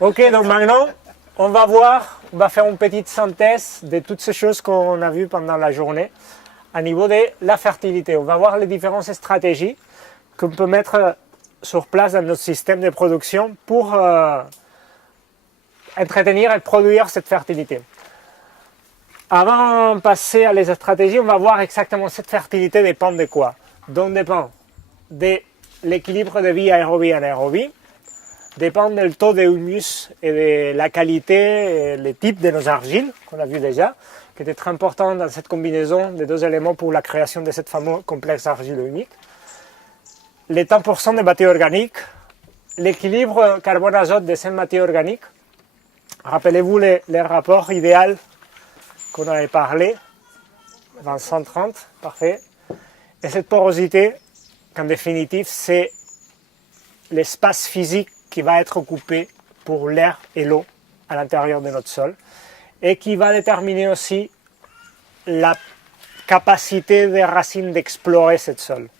Ok, donc maintenant, on va faire une petite synthèse de toutes ces choses qu'on a vues pendant la journée à niveau de la fertilité. On va voir les différentes stratégies qu'on peut mettre sur place dans notre système de production pour entretenir et produire cette fertilité. Avant de passer à les stratégies, on va voir exactement cette fertilité dépend de quoi. Donc dépend de l'équilibre de vie aérobie et anaérobie, dépend du taux de humus et de la qualité et le type de nos argiles, qu'on a vu déjà, qui était très important dans cette combinaison des deux éléments pour la création de cette fameuse complexe argilo-humique. Les 10% de matière organique, l'équilibre carbone-azote de cette matière organique. Rappelez-vous les rapports idéal qu'on avait parlé, 20-130, parfait. Et cette porosité, en définitive, c'est l'espace physique qui va être occupé pour l'air et l'eau à l'intérieur de notre sol et qui va déterminer aussi la capacité des racines d'explorer ce sol.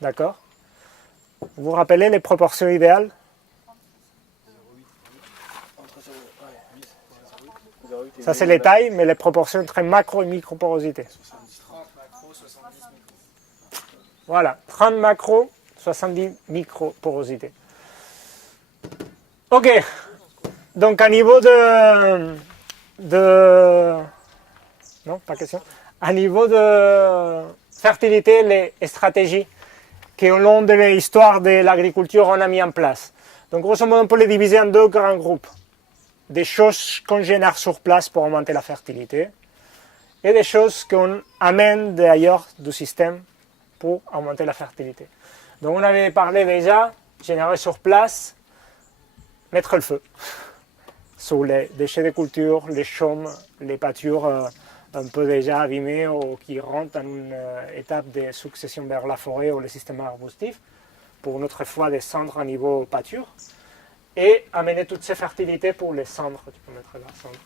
D'accord? Vous vous rappelez les proportions idéales? Ça c'est les tailles, mais les proportions très macro et micro porosité. Voilà, 30 macro, 70 micro porosité. Ok, donc à niveau non, pas question. À niveau de fertilité, les stratégies qu'au long de l'histoire de l'agriculture on a mis en place. Donc grosso modo on peut les diviser en deux grands groupes. Des choses qu'on génère sur place pour augmenter la fertilité et des choses qu'on amène d'ailleurs du système pour augmenter la fertilité. Donc on avait parlé déjà, générer sur place, mettre le feu sur les déchets de culture, les chaumes, les pâtures un peu déjà abîmées ou qui rentrent dans une étape de succession vers la forêt ou le système arbustif, pour une autre fois descendre à niveau pâture. Et amener toutes ces fertilités pour les cendres. Tu peux mettre la cendre.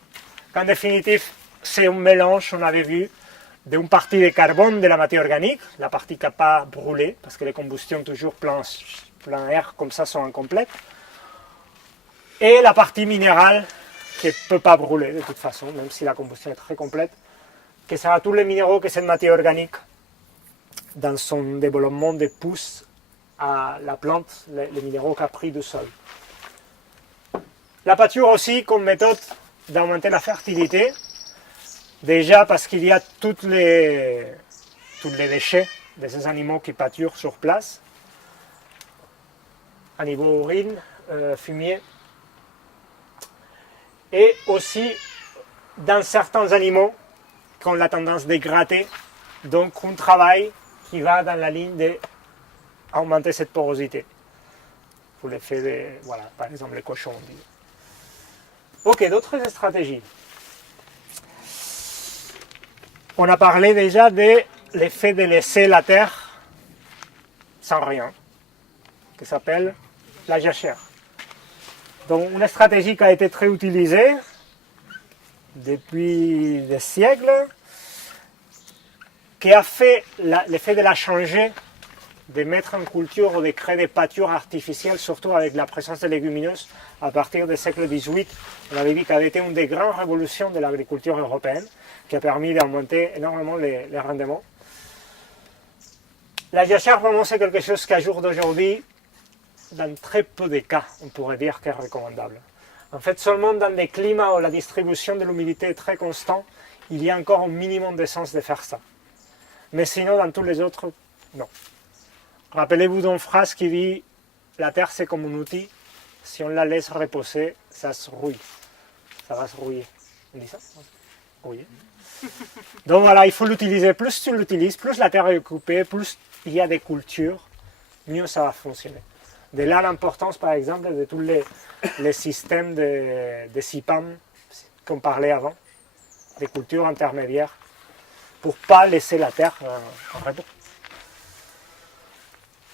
En définitive, c'est un mélange, on avait vu, d'une partie de carbone de la matière organique, la partie qui n'a pas brûlé, parce que les combustions toujours plein air comme ça sont incomplètes, et la partie minérale qui ne peut pas brûler de toute façon, même si la combustion est très complète, que sera tous les minéraux que cette matière organique, dans son développement, pousse à la plante, les minéraux qu'a pris du sol. La pâture aussi comme méthode d'augmenter la fertilité, déjà parce qu'il y a tous les déchets de ces animaux qui pâturent sur place, à niveau urine, fumier, et aussi dans certains animaux qui ont la tendance de gratter, donc un travail qui va dans la ligne d'augmenter cette porosité. Pour l'effet de, voilà, par exemple les cochons. Ok, d'autres stratégies. On a parlé déjà de l'effet de laisser la terre sans rien, qui s'appelle la jachère. Donc une stratégie qui a été très utilisée depuis des siècles, qui a fait l'effet de la changer, de mettre en culture ou de créer des pâtures artificielles, surtout avec la présence des légumineuses à partir du siècle XVIII. On avait dit qu'elle était une des grandes révolutions de l'agriculture européenne, qui a permis d'augmenter énormément les rendements. La jachère, vraiment, c'est quelque chose qu'à jour d'aujourd'hui, dans très peu de cas, on pourrait dire qu'elle est recommandable. En fait, seulement dans des climats où la distribution de l'humidité est très constante, il y a encore un minimum de sens de faire ça. Mais sinon, dans tous les autres, non. Rappelez-vous d'une phrase qui dit « La terre, c'est comme un outil. Si on la laisse reposer, ça se rouille. Ça va se rouiller. » On dit ça? Rouiller. Donc voilà, il faut l'utiliser. Plus tu l'utilises, plus la terre est occupée, plus il y a des cultures, mieux ça va fonctionner. De là l'importance, par exemple, de tous les systèmes de CIPAM qu'on parlait avant, des cultures intermédiaires, pour ne pas laisser la terre en repos.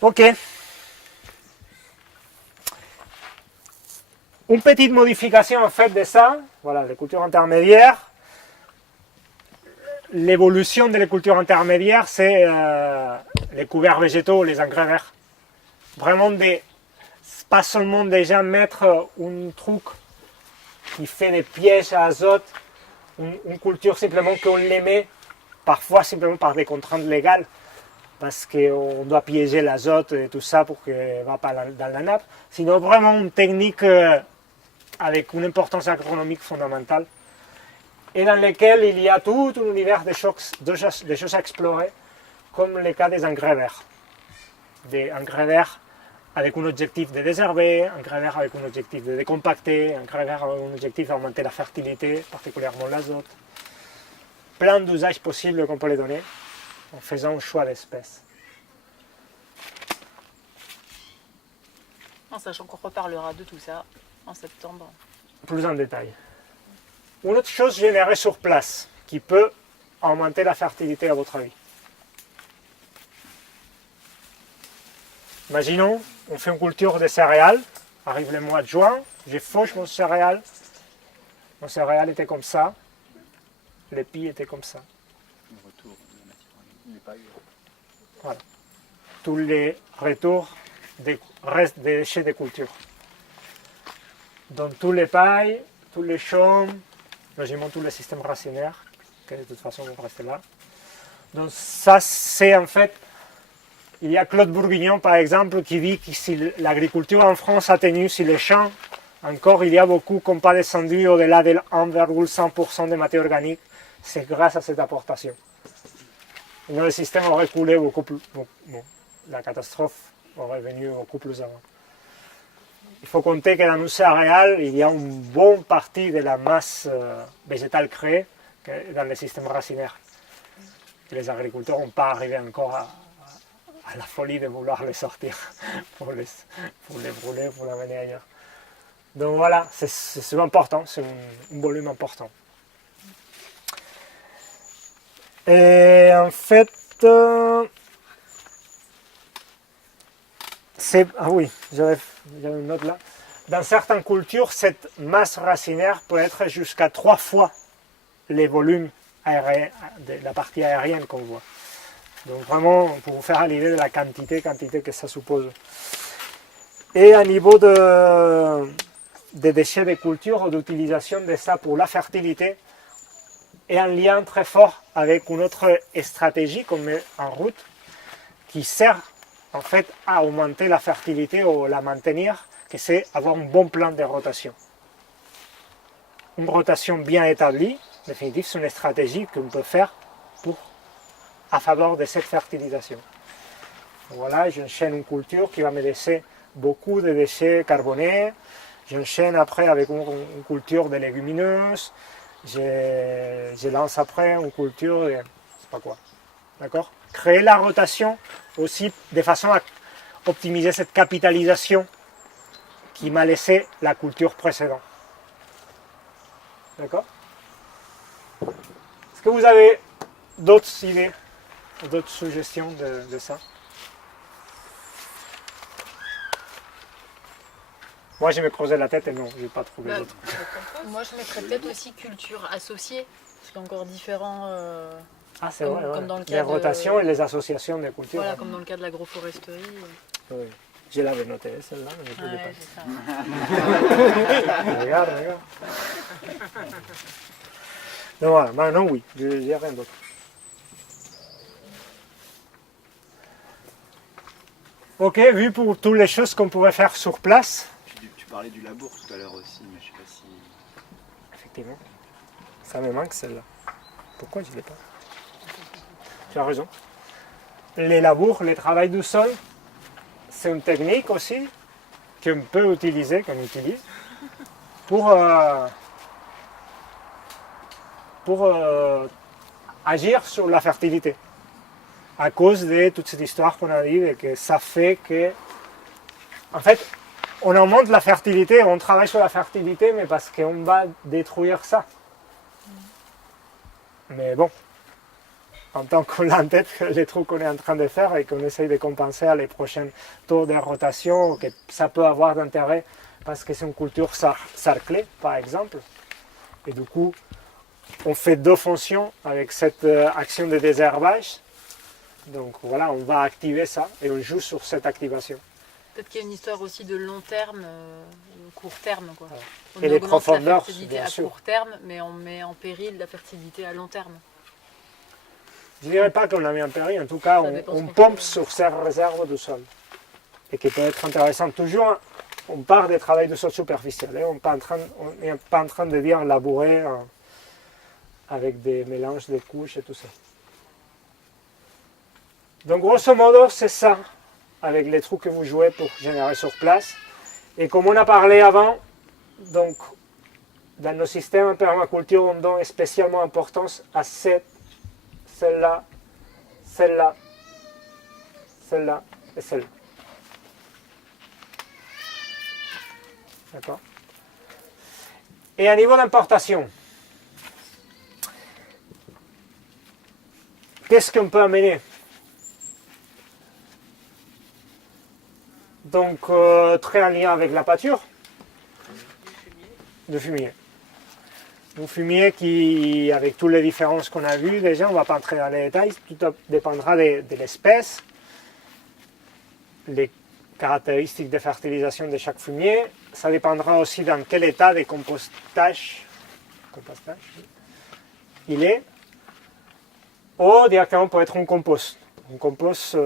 Ok. Une petite modification en fait de ça, voilà, les cultures intermédiaires. L'évolution des cultures intermédiaires, c'est les couverts végétaux, les engrais verts. Vraiment pas seulement déjà mettre un truc qui fait des pièges à azote, une culture simplement qu'on les met, parfois simplement par des contraintes légales, parce qu'on doit piéger l'azote et tout ça pour qu'il ne va pas dans la nappe, sinon vraiment une technique avec une importance agronomique fondamentale, et dans lequel il y a tout un univers de choses à explorer, comme le cas des engrais verts. Des engrais verts avec un objectif de désherber, un engrais vert avec un objectif de décompacter, un engrais vert avec un objectif d'augmenter la fertilité, particulièrement l'azote. Plein d'usages possibles qu'on peut les donner en faisant un choix d'espèces. En sachant qu'on reparlera de tout ça en septembre. Plus en détail. Une autre chose générée sur place qui peut augmenter la fertilité à votre avis. Imaginons, on fait une culture de céréales, arrive le mois de juin, je fauche mon céréale était comme ça, l'épi était comme ça. Voilà. Tous les retours des restes des déchets de culture. Dans tous les pailles, tous les champs, logiquement tous les systèmes racinaires, qui de toute façon vont rester là. Donc ça c'est en fait, il y a Claude Bourguignon par exemple qui dit que si l'agriculture en France a tenu, si les champs, encore il y a beaucoup qui n'ont pas descendu au-delà de 1,5% de matière organique, c'est grâce à cette apportation. Sinon le système aurait coulé beaucoup plus, bon, la catastrophe aurait venu beaucoup plus avant. Il faut compter que dans nos céréales, il y a une bonne partie de la masse végétale créée dans le système racinaire. Les agriculteurs n'ont pas arrivé encore à la folie de vouloir les sortir pour les brûler, pour l'amener ailleurs. Donc voilà, c'est important, c'est un volume important. Et en fait, ah oui, j'avais une note là. Dans certaines cultures, cette masse racinaire peut être jusqu'à 3 fois les volumes aériens, de la partie aérienne qu'on voit. Donc vraiment, pour vous faire l'idée de la quantité que ça suppose. Et à niveau des déchets de culture ou d'utilisation de ça pour la fertilité, est un lien très fort avec une autre stratégie qu'on met en route, qui sert en fait à augmenter la fertilité ou la maintenir, que c'est avoir un bon plan de rotation. Une rotation bien établie, en définitive, c'est une stratégie qu'on peut faire à faveur de cette fertilisation. Voilà, j'enchaîne une culture qui va me laisser beaucoup de déchets carbonés, j'enchaîne après avec une culture de légumineuses, je lance après une culture de je sais pas quoi. D'accord ? Créer la rotation aussi de façon à optimiser cette capitalisation qui m'a laissé la culture précédente. D'accord ? Est-ce que vous avez d'autres idées, d'autres suggestions de ça ? Moi, je me creusais la tête et non, je n'ai pas trouvé d'autres. Moi, je mettrais peut-être aussi culture associée, c'est encore différent. Ah, c'est comme, vrai, comme dans le cas les rotations et les associations de cultures. Voilà, comme dans le cas de l'agroforesterie. Oui. Je l'avais noté, celle-là, mais je ne Ouais, l'ai pas. Regarde. Donc voilà, maintenant oui, je n'ai rien d'autre. Ok, vu pour toutes les choses qu'on pourrait faire sur place. Tu parlais du labour tout à l'heure aussi, mais je ne sais pas si... Effectivement, ça me manque celle-là. Pourquoi je ne l'ai pas? Tu as raison. Les labours, le travail du sol, c'est une technique aussi qu'on peut utiliser, qu'on utilise, pour agir sur la fertilité. À cause de toute cette histoire qu'on a dit, et que ça fait que, en fait, on augmente la fertilité, on travaille sur la fertilité, mais parce qu'on va détruire ça. Mais bon, en tant qu'on l'a en tête, les trucs qu'on est en train de faire et qu'on essaye de compenser à les prochains tours de rotation, que ça peut avoir d'intérêt parce que c'est une culture sarclée, par exemple. Et du coup, on fait deux fonctions avec cette action de désherbage. Donc voilà, on va activer ça et on joue sur cette activation. Peut-être qu'il y a une histoire aussi de long terme, court terme, quoi. Voilà. On Et les augmente profondeurs, la fertilité bien à sûr. court terme, mais on met en péril la fertilité à long terme. Je ne dirais pas qu'on l'a mis en péril, en tout cas, Ça dépend ce on qu'on pompe fait. sur ces réserves de sol. Et qui peut être intéressant. Toujours, on part des travaux de sol superficiels. Hein. On n'est pas en train de dire labourer avec des mélanges de couches et tout ça. Donc, grosso modo, c'est ça, avec les trous que vous jouez pour générer sur place. Et comme on a parlé avant, donc, dans nos systèmes en permaculture, on donne spécialement importance à celle-là, celle-là, celle-là et celle-là. D'accord. Et à niveau d'importation, qu'est-ce qu'on peut amener? Donc, très en lien avec la pâture, de fumier. Un fumier qui, avec toutes les différences qu'on a vues déjà, on ne va pas entrer dans les détails, tout dépendra de l'espèce, les caractéristiques de fertilisation de chaque fumier. Ça dépendra aussi dans quel état de compostage il est. Ou directement peut être un compost. Un compost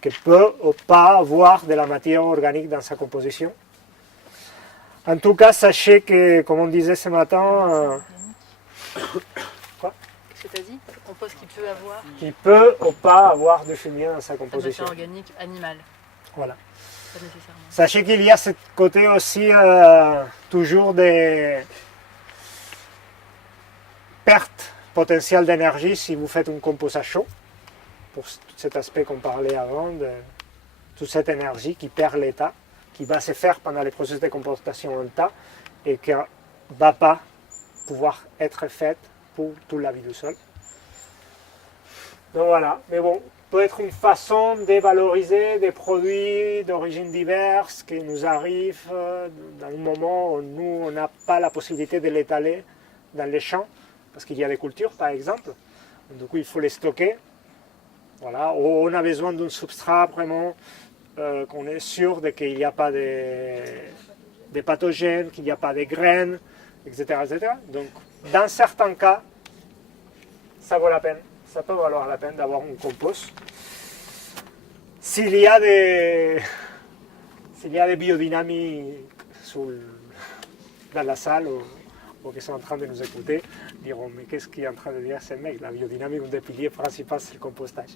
qui peut ou pas avoir de la matière organique dans sa composition. En tout cas, sachez que, comme on disait ce matin, Qu'est-ce que tu as dit? Le compost qui peut avoir il peut ou pas avoir de fumier dans sa de la composition. matière organique animale, Voilà. pas nécessairement. Sachez qu'il y a ce côté aussi toujours des pertes potentielles d'énergie si vous faites un compost à chaud, pour tout cet aspect qu'on parlait avant, de toute cette énergie qui perd l'état, qui va se faire pendant les processus de compostation en tas et qui ne va pas pouvoir être faite pour toute la vie du sol. Donc voilà, mais bon, peut être une façon de valoriser des produits d'origine diverse qui nous arrivent dans un moment où nous, on n'a pas la possibilité de l'étaler dans les champs, parce qu'il y a des cultures par exemple, du coup il faut les stocker. Voilà, ou on a besoin d'un substrat vraiment qu'on est sûr de qu'il n'y a pas de pathogènes, qu'il n'y a pas de graines, etc., etc. Donc dans certains cas, ça vaut la peine. Ça peut valoir la peine d'avoir un compost. S'il y a des biodynamiques dans la salle ou qui sont en train de nous écouter, diront mais qu'est-ce qu'il est en train de dire ce mec? La biodynamie, un des piliers principaux, c'est le compostage.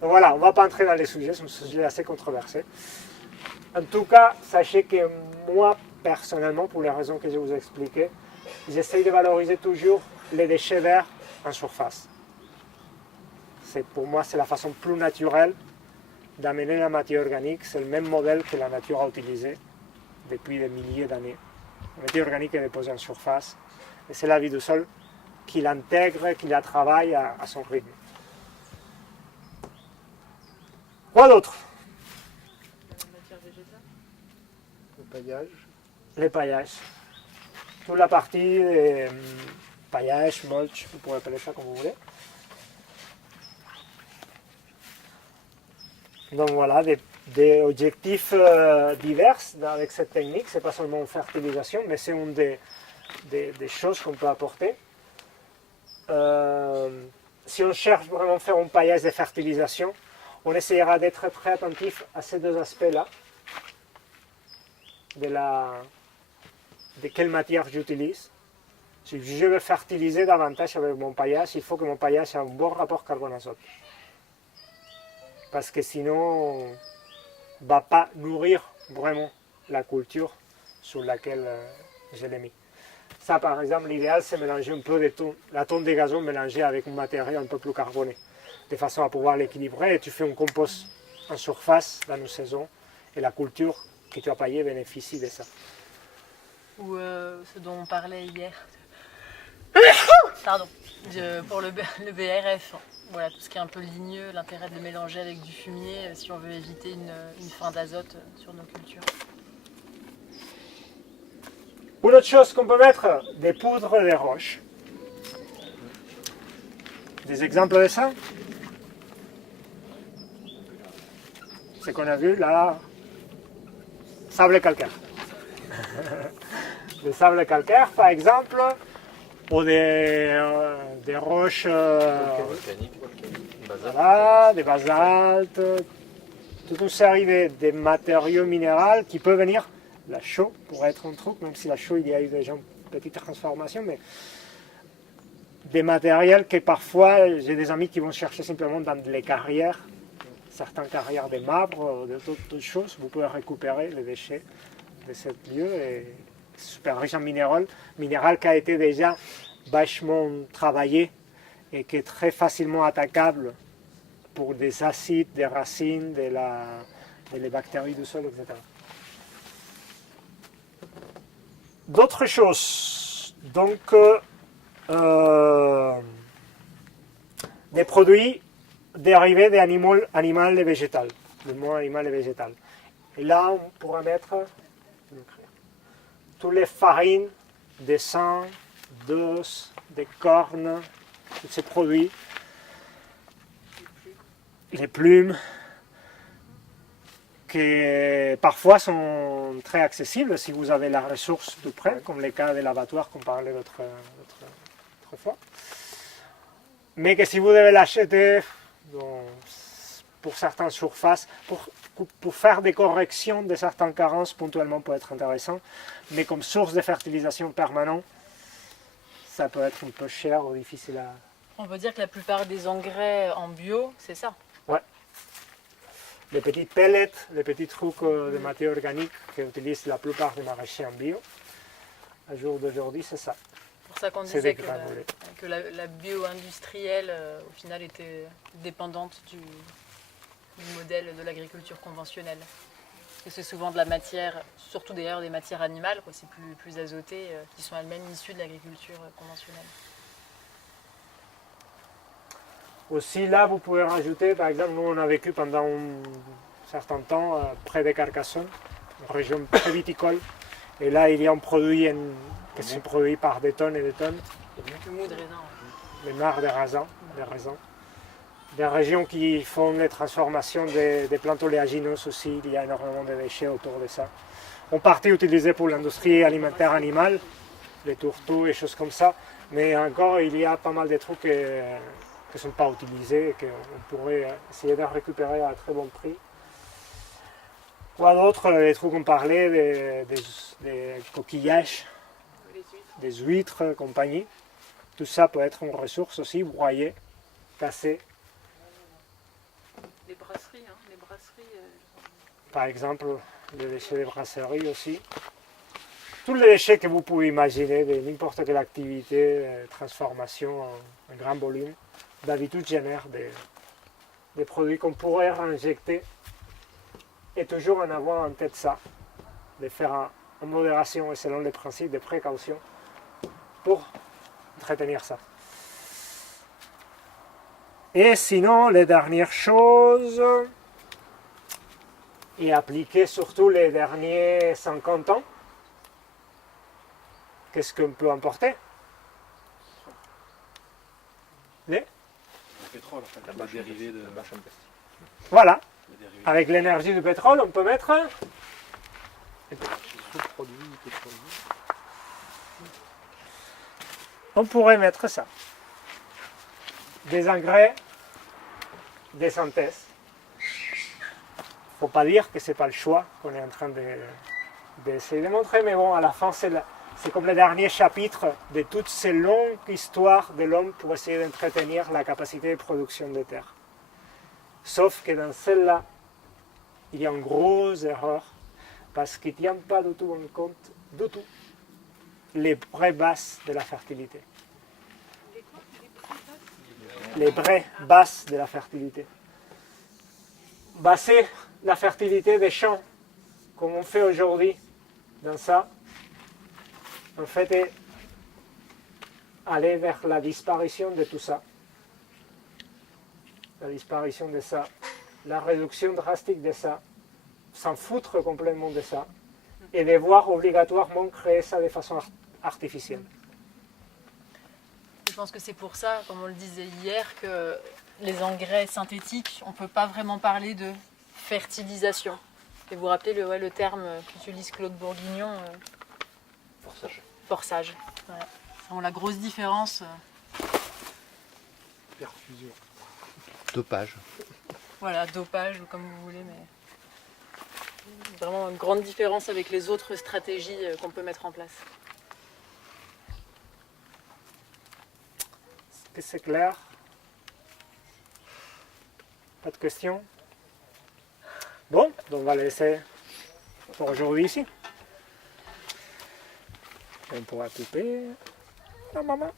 Donc voilà, on ne va pas entrer dans les sujets, c'est un sujet assez controversé. En tout cas, sachez que moi, personnellement, pour les raisons que je vous ai expliquées, j'essaye de valoriser toujours les déchets verts en surface. Pour moi, c'est la façon plus naturelle d'amener la matière organique. C'est le même modèle que la nature a utilisé depuis des milliers d'années. La matière organique est déposée en surface et c'est la vie du sol qui l'intègre, qui la travaille à son rythme. Quoi d'autre? La matière végétale. Le paillage. Les paillages. Toute la partie paillage, mulch, vous pouvez appeler ça comme vous voulez. Donc voilà, des objectifs divers avec cette technique. Ce n'est pas seulement une fertilisation, mais c'est une des choses qu'on peut apporter. Si on cherche vraiment à faire un paillage de fertilisation, on essaiera d'être très attentif à ces deux aspects-là, de quelle matière j'utilise. Si je veux fertiliser davantage avec mon paillage, il faut que mon paillage ait un bon rapport carbone-azote. Parce que sinon, on ne va pas nourrir vraiment la culture sur laquelle je l'ai mis. Ça, par exemple, l'idéal, c'est mélanger un peu la tonne de gazon mélangée avec un matériau un peu plus carboné, de façon à pouvoir l'équilibrer. Et tu fais un compost en surface dans une saison, et la culture que tu as paillée bénéficie de ça. Ou ce dont on parlait hier. Pardon. Pour le BRF. Voilà, tout ce qui est un peu ligneux, l'intérêt de le mélanger avec du fumier si on veut éviter une fin d'azote sur nos cultures. Une autre chose qu'on peut mettre, des poudres de roche. Des exemples de ça? Ce qu'on a vu là, sable calcaire. Des sables calcaires, par exemple, ou des roches, voilà, des basaltes, toute une série de matériaux minéraux qui peuvent venir. La chaux pourrait être un truc, même si la chaux, il y a eu déjà une petite transformation, mais des matériels que parfois, j'ai des amis qui vont chercher simplement dans les carrières, certaines carrières de marbre ou d'autres choses, vous pouvez récupérer les déchets de ce lieu et c'est super riche en minéral qui a été déjà vachement travaillé et qui est très facilement attaquable pour des acides, des racines, des bactéries du sol, etc. D'autres choses, donc des produits dérivés des animaux et végétal, le monde animal et végétal. Et là, on pourra mettre toutes les farines, des sang, d'os, des cornes, tous ces produits, les plumes, qui parfois sont très accessibles si vous avez la ressource tout près, comme le cas de l'abattoir qu'on parlait l'autre fois. Mais que si vous devez l'acheter pour certaines surfaces, pour faire des corrections de certaines carences, ponctuellement peut être intéressant, mais comme source de fertilisation permanente, ça peut être un peu cher ou difficile à... On peut dire que la plupart des engrais en bio, c'est ça. Ouais. Les petites pellets, les petits trucs de matière organique qu'utilisent la plupart des maraîchers en bio, à jour d'aujourd'hui, c'est ça. C'est pour ça qu'on C'est disait des que granulés. la bio-industrielle, au final, était dépendante du modèle de l'agriculture conventionnelle. Parce que c'est souvent de la matière, surtout d'ailleurs des matières animales, quoi, c'est plus azoté, qui sont elles-mêmes issues de l'agriculture conventionnelle. Aussi là, vous pouvez rajouter, par exemple, nous on a vécu pendant un certain temps près de Carcassonne, une région très viticole, et là il y a un produit qui se produit par des tonnes et des tonnes, Le mou de raisin. les marcs de raisins, des régions qui font les transformations des plantes oléagineuses aussi, il y a énormément de déchets autour de ça. En partie utilisés pour l'industrie alimentaire animale, les tourteaux et choses comme ça, mais encore il y a pas mal de trucs qui ne sont pas utilisés et qu'on pourrait essayer de récupérer à très bon prix. Quoi d'autre, les trucs qu'on parlait, des coquillages, des huîtres, compagnie. Tout ça peut être une ressource aussi, broyer, casser. Les brasseries, les brasseries. Par exemple, les déchets des brasseries aussi. Tous les déchets que vous pouvez imaginer de n'importe quelle activité, transformation en grand volume, d'habitude génèrent des produits qu'on pourrait injecter et toujours en avoir en tête ça, de faire en modération et selon les principes de précaution pour entretenir ça. Et sinon, les dernières choses, et appliquer surtout les derniers 50 ans, qu'est-ce qu'on peut emporter? Le pétrole, en fait, la dérivée de la chaîne. Voilà, avec l'énergie du pétrole, on peut mettre on pourrait mettre ça. Des engrais de synthèse. Faut pas dire que c'est pas le choix qu'on est en train d'essayer de montrer, mais bon, à la fin, c'est comme le dernier chapitre de toute cette longue histoire de l'homme pour essayer d'entretenir la capacité de production de terre. Sauf que dans celle-là, il y a une grosse erreur, parce qu'il ne tient pas du tout en compte, du tout, les vraies bases de la fertilité. Les vraies bases de la fertilité. Baser la fertilité des champs, comme on fait aujourd'hui, dans ça, en fait, est aller vers la disparition de tout ça. La disparition de ça, la réduction drastique de ça, s'en foutre complètement de ça, et devoir obligatoirement créer ça de façon artificielle. Je pense que c'est pour ça, comme on le disait hier, que les engrais synthétiques, on ne peut pas vraiment parler de fertilisation. Et vous rappelez le terme qu'utilise Claude Bourguignon, Forçage. forçage. Ouais. C'est vraiment la grosse différence. Perfusion. Dopage. Voilà, dopage ou comme vous voulez, mais vraiment une grande différence avec les autres stratégies qu'on peut mettre en place. Est-ce que c'est clair? Pas de questions? Bon, donc on va laisser pour aujourd'hui ici. Et on pourra couper la maman.